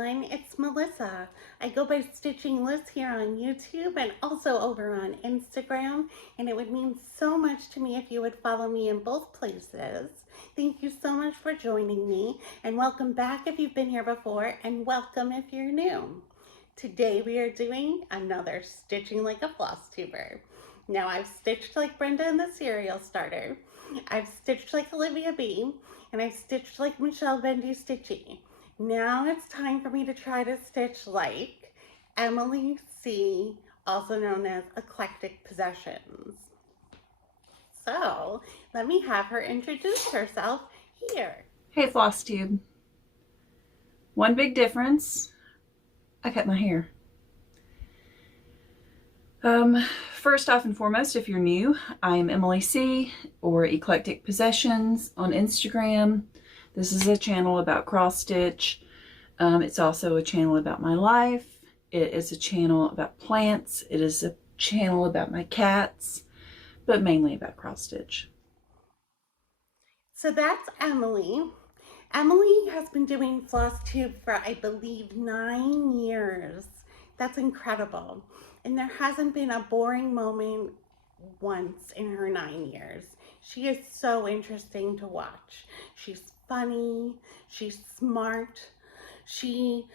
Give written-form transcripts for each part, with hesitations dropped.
everyone, it's Melissa. I go by Stitching Liz here on YouTube and also over on Instagram, and it would mean so much to me if you would follow me in both places. Thank you so much for joining me, and welcome back if you've been here before, and welcome if you're new. Today we are doing another Stitching Like a Flosstuber. Now I've stitched like Brenda in the Cereal Starter, I've stitched like Olivia B, and I've stitched like Michelle Bendy Stitchy. Now it's time for me to try to stitch like Emily C, also known as Eclectic Possessions. So let me have her introduce herself here. Hey Flosstube. One big difference, I cut my hair. First off and foremost, if you're new, I am Emily C, or Eclectic Possessions on Instagram. This is a channel about cross stitch. It's also a channel about my life. It is a channel about plants. It is a channel about my cats, but mainly about cross stitch. So that's Emily. Emily has been doing Flosstube for, I believe, 9 years. That's incredible. And there hasn't been a boring moment once in her 9 years. She is so interesting to watch. She's funny, she's smart, she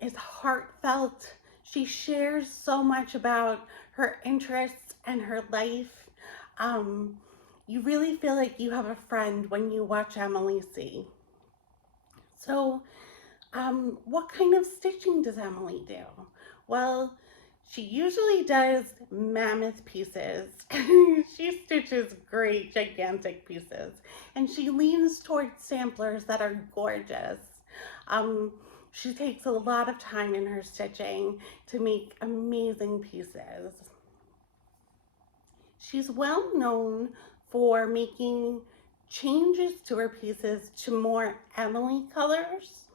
is heartfelt. She shares so much about her interests and her life. You really feel like you have a friend when you watch Emily C. So, what kind of stitching does Emily do? Well, she usually does mammoth pieces. She stitches great, gigantic pieces. And she leans towards samplers that are gorgeous. She takes a lot of time in her stitching to make amazing pieces. She's well known for making changes to her pieces to more Emily colors.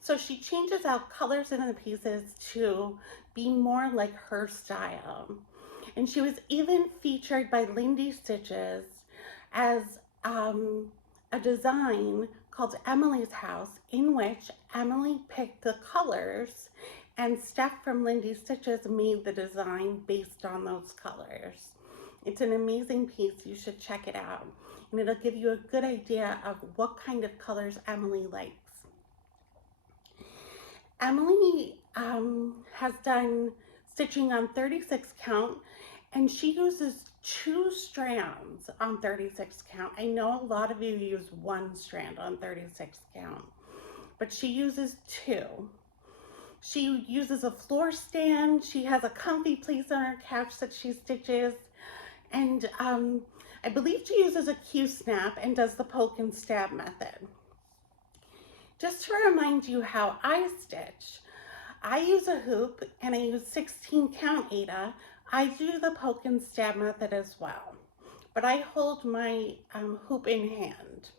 So she changes out colors in the pieces to be more like her style. And she was even featured by Lindy Stitches as a design called Emily's House, in which Emily picked the colors and Steph from Lindy Stitches made the design based on those colors. It's an amazing piece. You should check it out. And it'll give you a good idea of what kind of colors Emily likes. Emily has done stitching on 36 count, and she uses 2 strands on 36 count. I know a lot of you use 1 strand on 36 count, but she uses 2. She uses a floor stand. She has a comfy place on her couch that she stitches, and I believe she uses a Q-snap and does the poke and stab method. Just to remind you how I stitch, I use a hoop and I use 16 count Aida. I do the poke and stab method as well, but I hold my hoop in hand.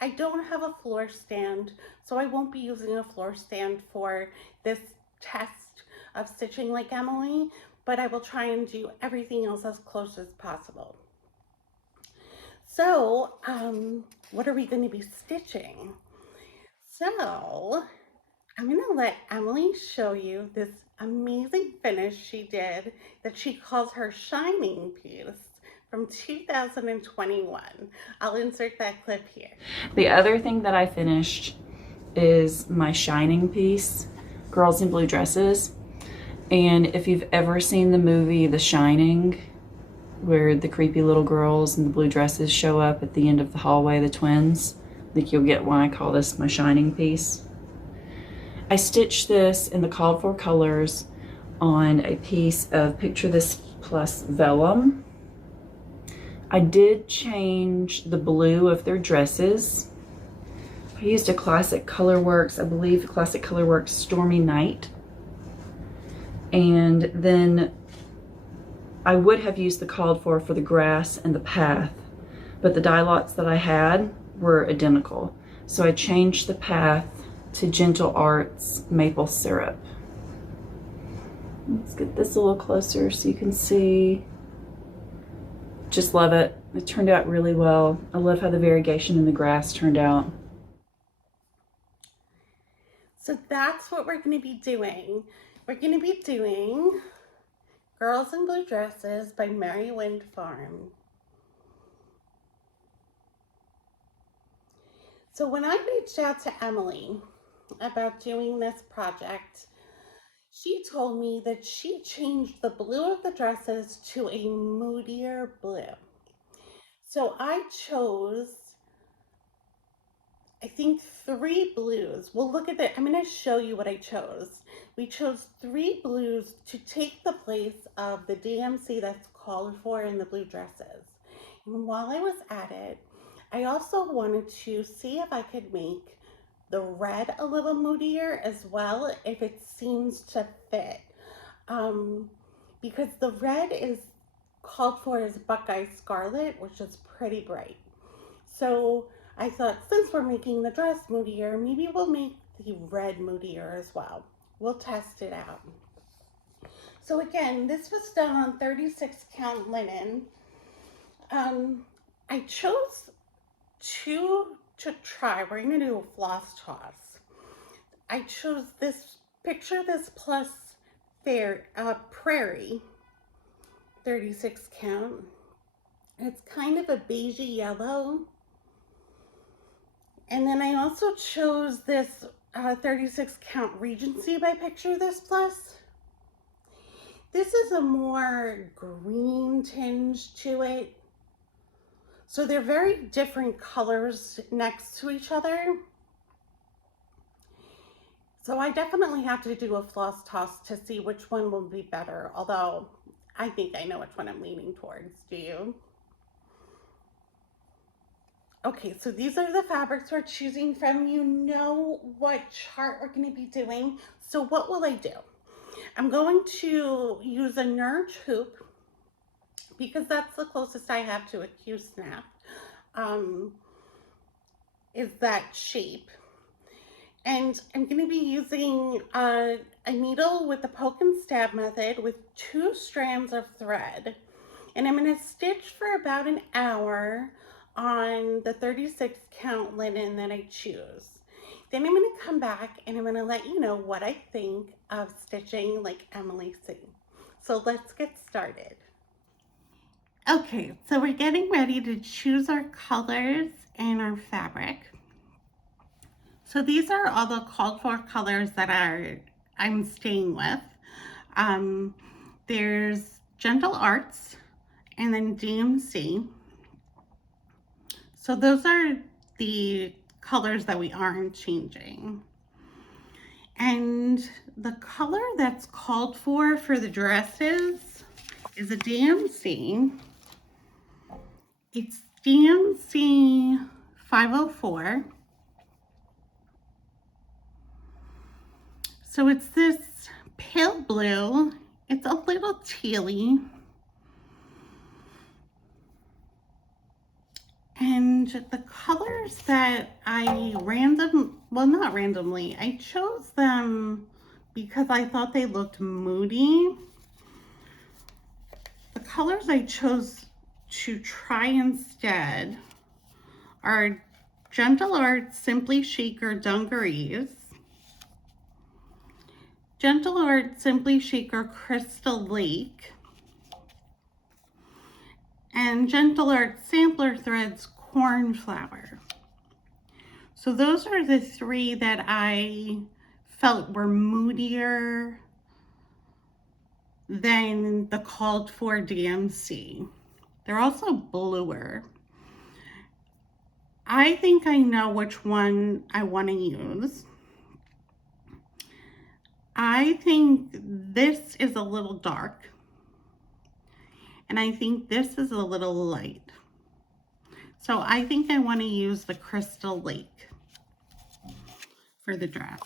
I don't have a floor stand, so I won't be using a floor stand for this test of stitching like Emily, but I will try and do everything else as close as possible. So, what are we going to be stitching? So, I'm going to let Emily show you this amazing finish she did that she calls her shining piece from 2021. I'll insert that clip here. The other thing that I finished is my shining piece, Girls in Blue Dresses. And if you've ever seen the movie The Shining, where the creepy little girls in the blue dresses show up at the end of the hallway, the twins, I think you'll get why I call this my shining piece. I stitched this in the called for colors on a piece of Picture This Plus vellum. I did change the blue of their dresses. I used a Classic Colorworks, I believe Classic Colorworks Stormy Night. And then I would have used the called for the grass and the path, but the dye lots that I had were identical. So I changed the path to Gentle Arts Maple Syrup. Let's get this a little closer so you can see. Just love it. It turned out really well. I love how the variegation in the grass turned out. So that's what we're going to be doing. We're going to be doing Girls in Blue Dresses by Merry Wind Farm. So when I reached out to Emily about doing this project, she told me that she changed the blue of the dresses to a moodier blue. So I chose, I think, 3 blues. We'll look at that. I'm going to show you what I chose. We chose 3 blues to take the place of the DMC that's called for in the blue dresses. And while I was at it, I also wanted to see if I could make the red a little moodier as well, if it seems to fit. Because the red is called for as Buckeye Scarlet, which is pretty bright. So I thought, since we're making the dress moodier, maybe we'll make the red moodier as well. We'll test it out. So again, this was done on 36 count linen. I chose 2 to try. We're gonna do a floss toss. I chose this, picture this plus prairie, 36 count. It's kind of a beigey yellow. And then I also chose this 36 count Regency by Picture This Plus. This is a more green tinge to it. So they're very different colors next to each other. So I definitely have to do a floss toss to see which one will be better. Although I think I know which one I'm leaning towards. Do you? Okay, so these are the fabrics we're choosing from. You know what chart we're going to be doing. So what will I do? I'm going to use a Nerge hoop because that's the closest I have to a Q-snap, is that shape. And I'm going to be using a needle with the poke and stab method with 2 strands of thread. And I'm going to stitch for about an hour on the 36 count linen that I choose. Then I'm going to come back and I'm going to let you know what I think of stitching like Emily C. So let's get started. Okay, so we're getting ready to choose our colors and our fabric. So these are all the called for colors that I'm staying with. There's Gentle Arts and then DMC. So those are the colors that we aren't changing. And the color that's called for the dresses is a DMC. It's DMC 504. So it's this pale blue. It's a little tealy. And the colors that I not randomly, I chose them because I thought they looked moody. The colors I chose to try instead are Gentle Arts Simply Shaker Dungarees, Gentle Arts Simply Shaker Crystal Lake, and Gentle Arts Sampler Threads Cornflower. So those are the 3 that I felt were moodier than the called for DMC. They're also bluer. I think I know which one I want to use. I think this is a little dark. And I think this is a little light. So I think I want to use the Crystal Lake for the dress.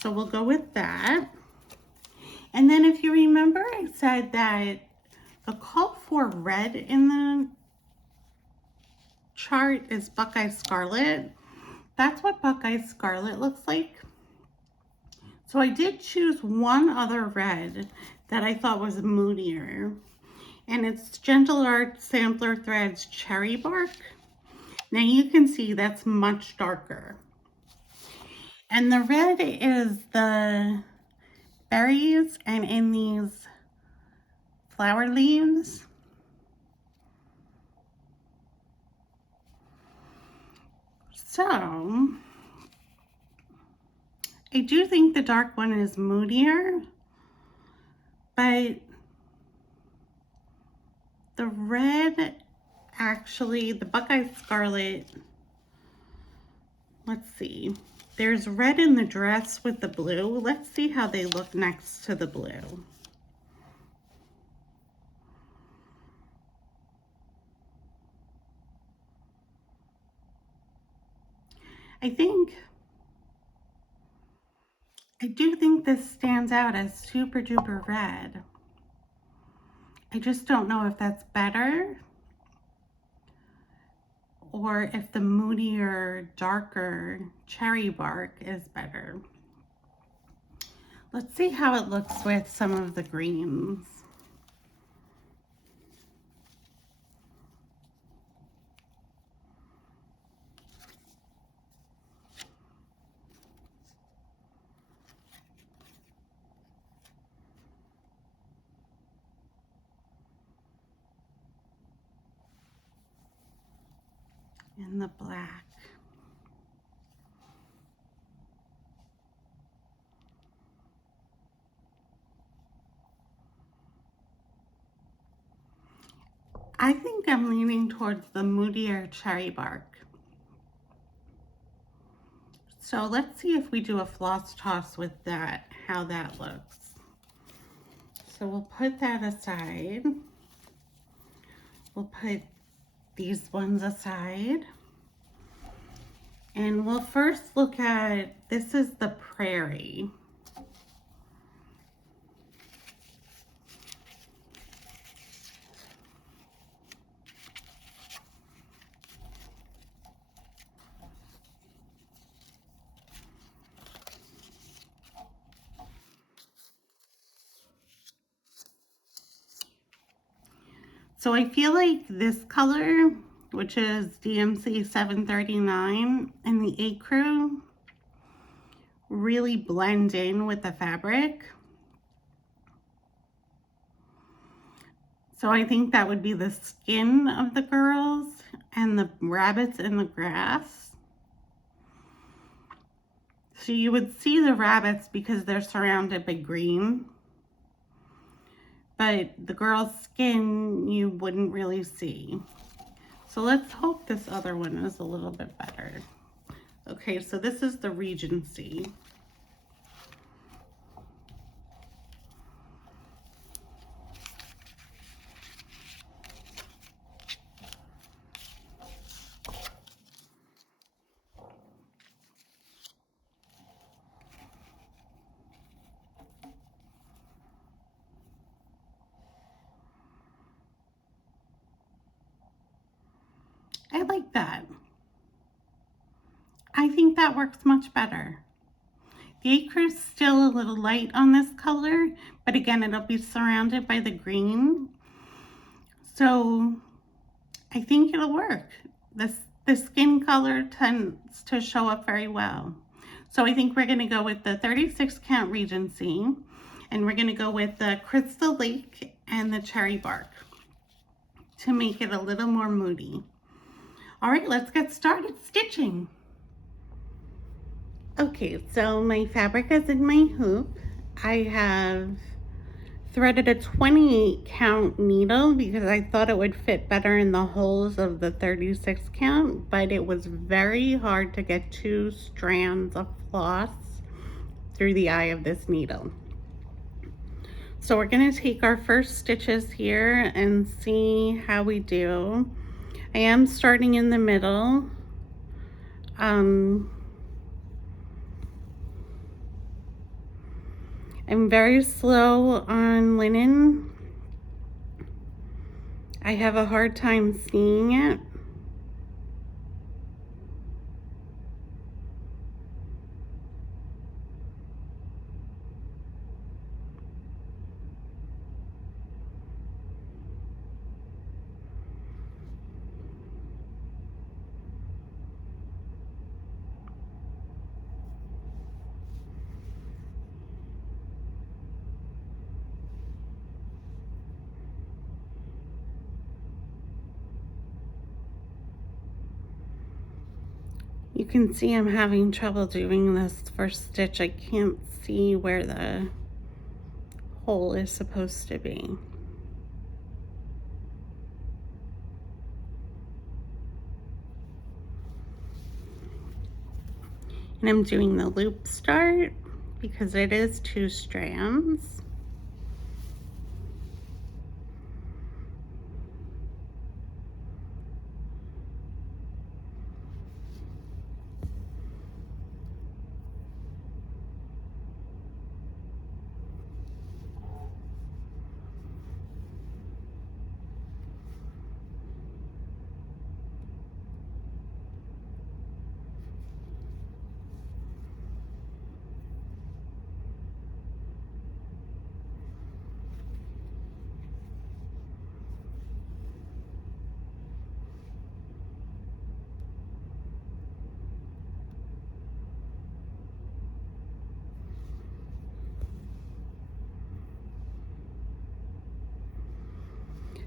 So we'll go with that. And then if you remember, I said that the call for red in the chart is Buckeye Scarlet. That's what Buckeye Scarlet looks like. So I did choose one other red that I thought was moodier, and it's Gentle Arts Sampler Threads Cherry Bark. Now you can see that's much darker. And the red is the berries and in these flower leaves. So I do think the dark one is moodier, but the red, actually, the Buckeye Scarlet, let's see. There's red in the dress with the blue. Let's see how they look next to the blue. I do think this stands out as super duper red. I just don't know if that's better or if the moodier, darker cherry bark is better. Let's see how it looks with some of the greens. And the black. I think I'm leaning towards the moodier cherry bark. So let's see if we do a floss toss with that, how that looks. So we'll put that aside. We'll put these ones aside. And we'll first look at, this is the prairie. So I feel like this color, which is DMC 739 and the ecru, really blend in with the fabric. So I think that would be the skin of the girls and the rabbits in the grass. So you would see the rabbits because they're surrounded by green. But the girl's skin you wouldn't really see. So let's hope this other one is a little bit better. Okay, so this is the Regency. I like that. I think that works much better. The ecru is still a little light on this color, but again, it'll be surrounded by the green. So I think it'll work. The skin color tends to show up very well. So I think we're gonna go with the 36 count Regency, and we're gonna go with the Crystal Lake and the Cherry Bark to make it a little more moody. All right, let's get started stitching. Okay, so my fabric is in my hoop. I have threaded a 28 count needle because I thought it would fit better in the holes of the 36 count, but it was very hard to get 2 strands of floss through the eye of this needle. So we're gonna take our first stitches here and see how we do. I am starting in the middle. I'm very slow on linen. I have a hard time seeing it. You can see I'm having trouble doing this first stitch. I can't see where the hole is supposed to be. And I'm doing the loop start because it is 2 strands.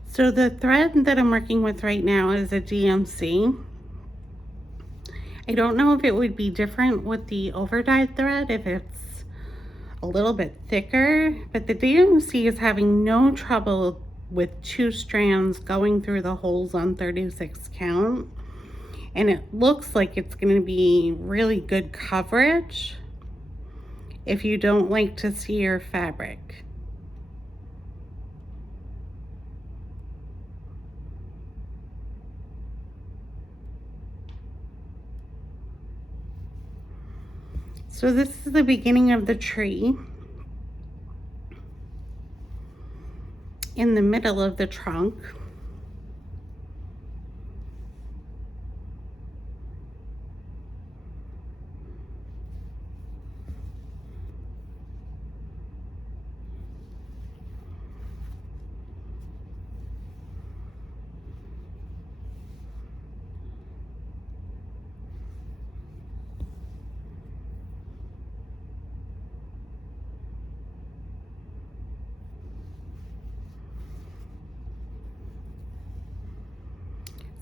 So the thread that I'm working with right now is a DMC. I don't know if it would be different with the overdyed thread if it's a little bit thicker, but the DMC is having no trouble with 2 strands going through the holes on 36 count. And it looks like it's going to be really good coverage if you don't like to see your fabric. So this is the beginning of the tree. In the middle of the trunk.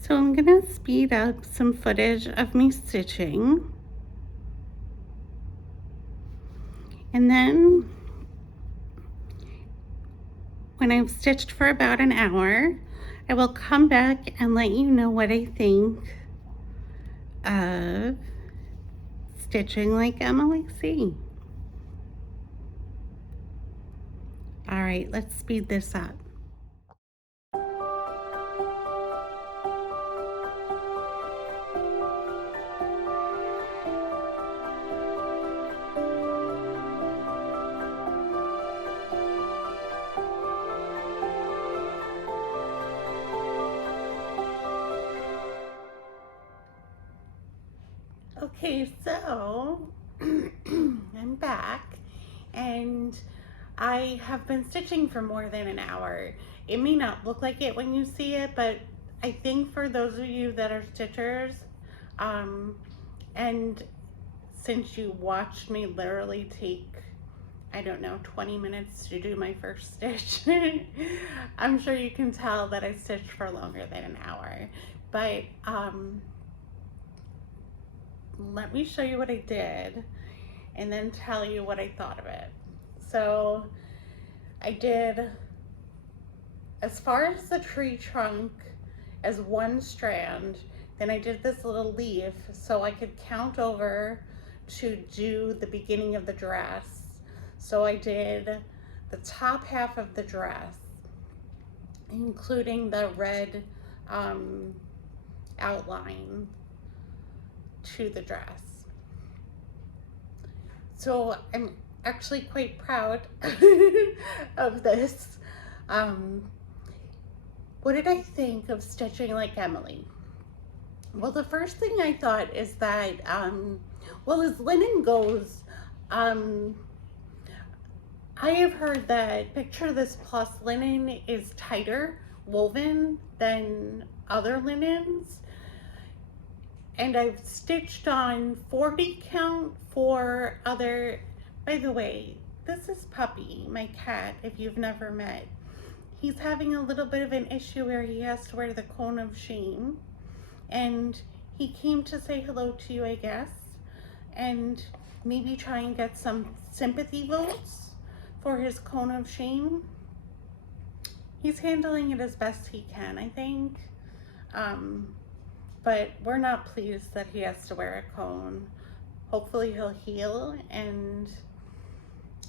So I'm gonna speed up some footage of me stitching. And then when I've stitched for about an hour, I will come back and let you know what I think of stitching like Emily C. All right, let's speed this up. Okay, so I'm back and I have been stitching for more than an hour. It may not look like it when you see it, but I think for those of you that are stitchers, and since you watched me literally take, I don't know, 20 minutes to do my first stitch, I'm sure you can tell that I stitched for longer than an hour. But let me show you what I did and then tell you what I thought of it. So I did as far as the tree trunk as 1 strand, then I did this little leaf so I could count over to do the beginning of the dress. So I did the top half of the dress, including the red outline to the dress. So I'm actually quite proud of this. What did I think of stitching like Emily? Well, the first thing I thought is that, well, as linen goes, I have heard that picture this plus linen is tighter woven than other linens. And I've stitched on 40 count for other, by the way, this is Puppy, my cat, if you've never met. He's having a little bit of an issue where he has to wear the cone of shame. And he came to say hello to you, I guess, and maybe try and get some sympathy votes for his cone of shame. He's handling it as best he can, I think. But we're not pleased that he has to wear a cone. Hopefully he'll heal and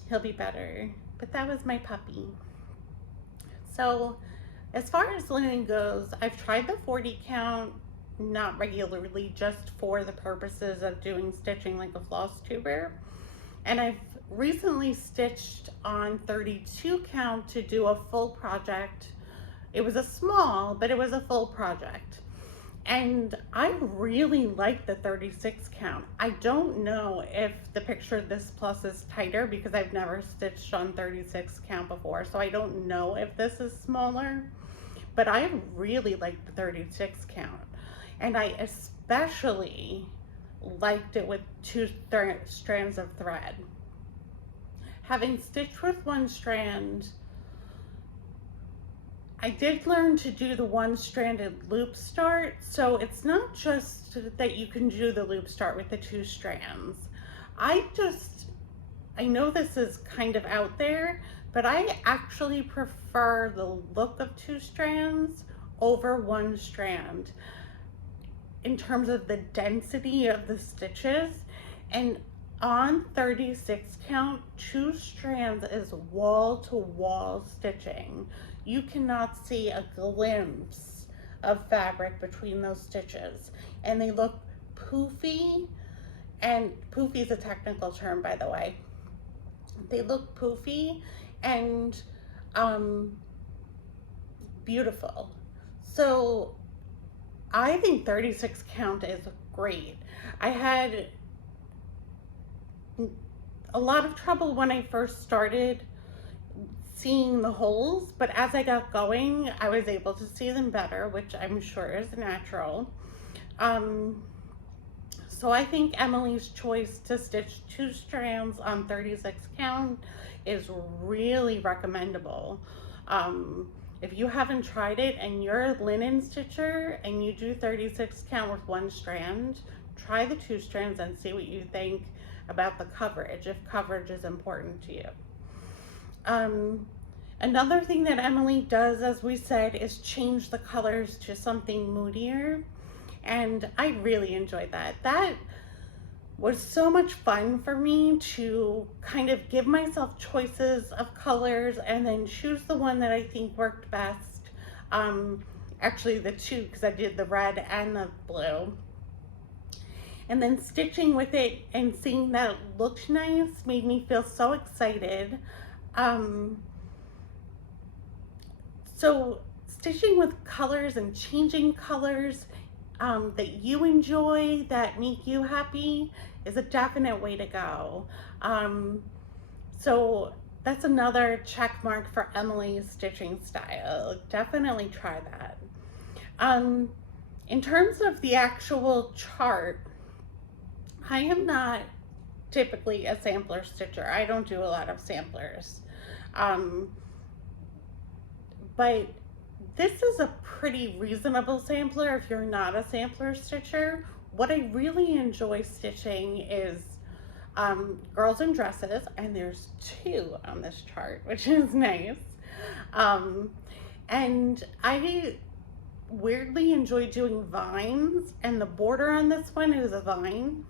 he'll be better. But that was my puppy. So as far as linen goes, I've tried the 40 count, not regularly, just for the purposes of doing stitching like a Flosstuber. And I've recently stitched on 32 count to do a full project. It was a small, but it was a full project. And I really like the 36 count. I don't know if the picture of this plus is tighter because I've never stitched on 36 count before. So I don't know if this is smaller, but I really like the 36 count. And I especially liked it with 2 strands of thread. Having stitched with 1 strand, I did learn to do the 1-stranded loop start, so it's not just that you can do the loop start with the 2 strands. I know this is kind of out there, but I actually prefer the look of 2 strands over 1 strand in terms of the density of the stitches. And on 36 count, 2 strands is wall-to-wall stitching. You cannot see a glimpse of fabric between those stitches, and they look poofy, and poofy is a technical term, by the way. They look poofy and beautiful. So I think 36 count is great. I had a lot of trouble when I first started seeing the holes, but as I got going, I was able to see them better, which I'm sure is natural. So I think Emily's choice to stitch 2 strands on 36 count is really recommendable. If you haven't tried it and you're a linen stitcher and you do 36 count with 1 strand, try the 2 strands and see what you think about the coverage, if coverage is important to you. Another thing that Emily does, as we said, is change the colors to something moodier, and I really enjoyed that. That was so much fun for me to kind of give myself choices of colors and then choose the one that I think worked best. Actually the 2, because I did the red and the blue. And then stitching with it and seeing that it looked nice made me feel so excited. So stitching with colors and changing colors that you enjoy, that make you happy, is a definite way to go. So that's another check mark for Emily's stitching style. Definitely try that. In terms of the actual chart, I am not typically a sampler stitcher. I don't do a lot of samplers. But this is a pretty reasonable sampler if you're not a sampler stitcher. What I really enjoy stitching is girls in dresses, and there's 2 on this chart, which is nice. And I weirdly enjoy doing vines, and the border on this one is a vine.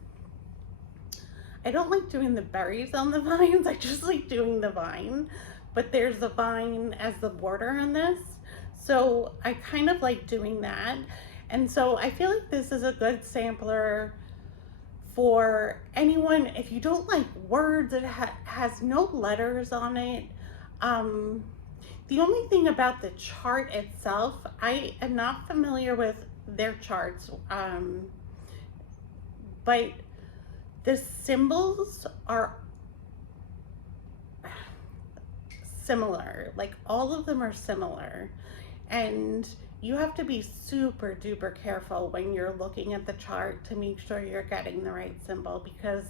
I don't like doing the berries on the vines, I just like doing the vine, but there's a vine as the border on this, so I kind of like doing that. And so I feel like this is a good sampler for anyone. If you don't like words, it has no letters on it. The only thing about the chart itself, I am not familiar with their charts, but the symbols are similar, like all of them are similar, and you have to be super duper careful when you're looking at the chart to make sure you're getting the right symbol, because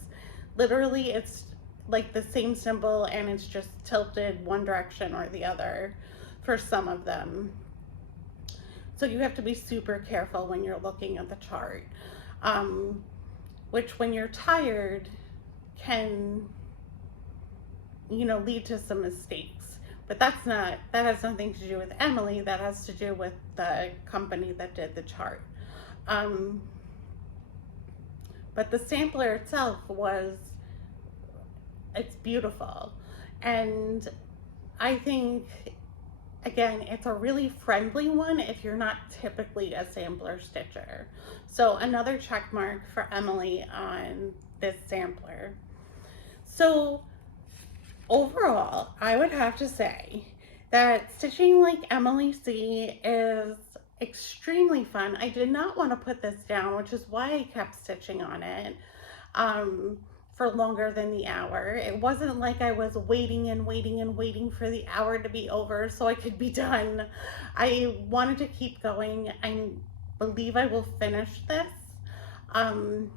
literally it's like the same symbol and it's just tilted one direction or the other for some of them. So you have to be super careful when you're looking at the chart, which when you're tired can, lead to some mistakes. But that has nothing to do with Emily. That has to do with the company that did the chart. Um, but the sampler itself it's beautiful. And I think, again, it's a really friendly one if you're not typically a sampler stitcher. So another check mark for Emily on this sampler. So overall, I would have to say that stitching like Emily C is extremely fun. I did not want to put this down, which is why I kept stitching on it for longer than the hour. It wasn't like I was waiting and waiting and waiting for the hour to be over so I could be done. I wanted to keep going. I believe I will finish this and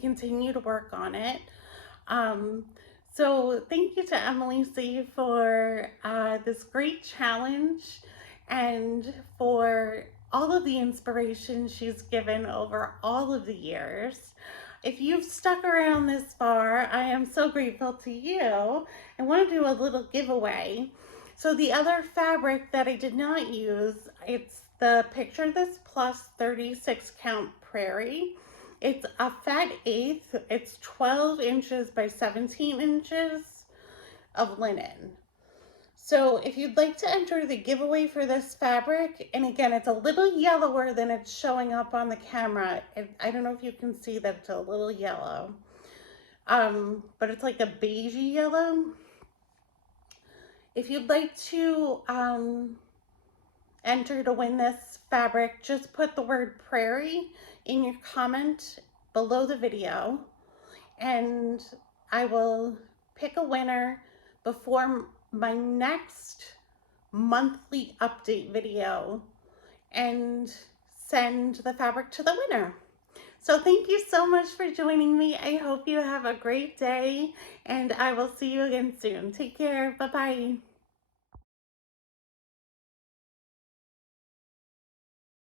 continue to work on it. So thank you to Emily C for this great challenge and for all of the inspiration she's given over all of the years. If you've stuck around this far, I am so grateful to you. I want to do a little giveaway. So the other fabric that I did not use, it's the Picture This Plus 36 count Prairie. It's a fat eighth. It's 12 inches by 17 inches of linen. So if you'd like to enter the giveaway for this fabric, and again, it's a little yellower than it's showing up on the camera. I don't know if you can see that it's a little yellow, but it's like a beigey yellow. If you'd like to enter to win this fabric, just put the word prairie in your comment below the video, and I will pick a winner before my next monthly update video and send the fabric to the winner. So thank you so much for joining me. I hope you have a great day, and I will see you again soon. Take care. Bye-bye.